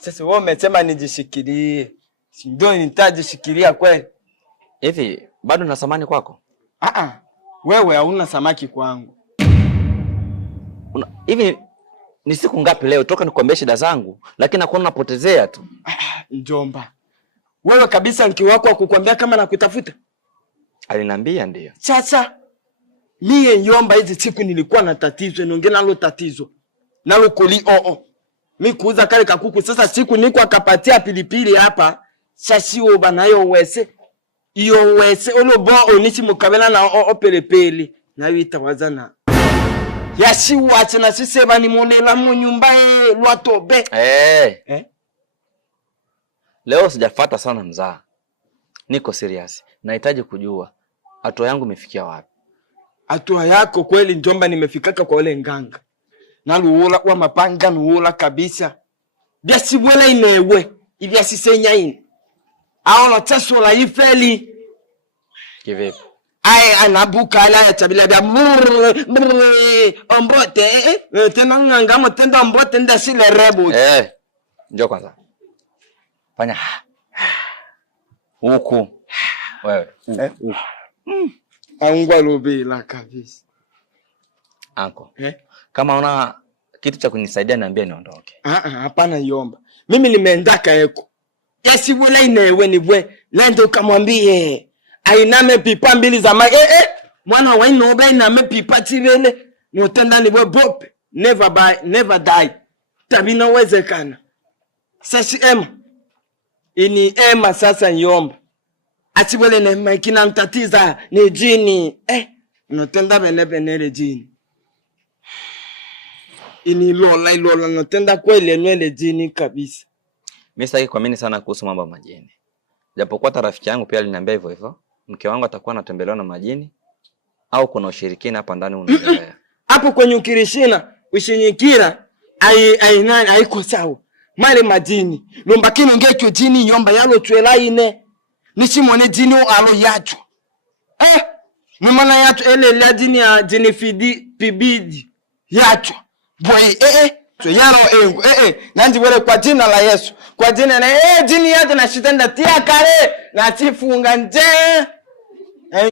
Sasa wewe umesema nijishikilie. Si ndio nitajishikilia kweli? Hivi bado na samaki kwako? Wewe hauna samaki kwangu. Hivi ni siku ngapi leo toka nikwambie shida zangu, lakini nakuona unapotezea tu. Njomba. Wewe kabisa mke wako akukwambia kama nakutafuta? Aliniambia ndio. Sasa mie Njomba hizi siku nilikuwa na tatizo, niongea nalo tatizo. Nalo kuli mimi kuuza kale kakuku, sasa siku niko akapatia pilipili hapa. Sasa oba nayo wese. Iyo wese olobo onichi mukabela na pelepeli na wita wazana. Yashi wacha na sisi bani monela mu nyumba lwatobe. Leo sijafuata sana mzaa. Niko serious. Nahitaji kujua hatua yangu imefikia wapi. Hatua yako kweli Njomba nimefikaka kwa wale nganga. Naluola wa mapanga nuola kabisa. Bia sibwela inewe. Ibia sisenya ini. Aona teso la ifeli. Kivipi? Anabuka ala ya tabila bia ombote tena nganga mtenda ombote nda sile rebu. Njoo kwanza. Fanya huku. Wewe. Aungwa lobela kabisa. Anko. Kama una kitu cha kunisaidia niambie niondoke. Hapana Njomba. Mimi nimeendaka eko. Yasibula inewe ni bwe. Nenda kamwambie ainame pipa mbili za maji. Mwana wa inoba iname pipa tirele. Notenda ni bwe bope. Never die. Tabina wezekana. Sasa ini sasa Njomba. Asibule ne makina mtatiza ni jini. Notenda benele jini. Ini lola notenda kweli nwele jini kabisa. Mimi sitaki kuamini sana kuhusu mambo ya majini. Japokuwa rafiki yangu pia aliniambia hivyo hivyo. Mke wangu atakuwa anatembelewa na majini au kuna ushirikina hapa ndani unaendelea. Hapo kwenye ukirishina, ushinyikira nani haiko sawa. Mali majini. Lomba kino ngekyo jini Njomba yalo twela ine. Nishimone jini alo yacho. Mwana yacho la jini ya jini pibidi yacho. Boy so yalo engu nanji wele kwa jina la Yesu. Kwa jina na jini yacho na shitenda tia kare na chifunga nje.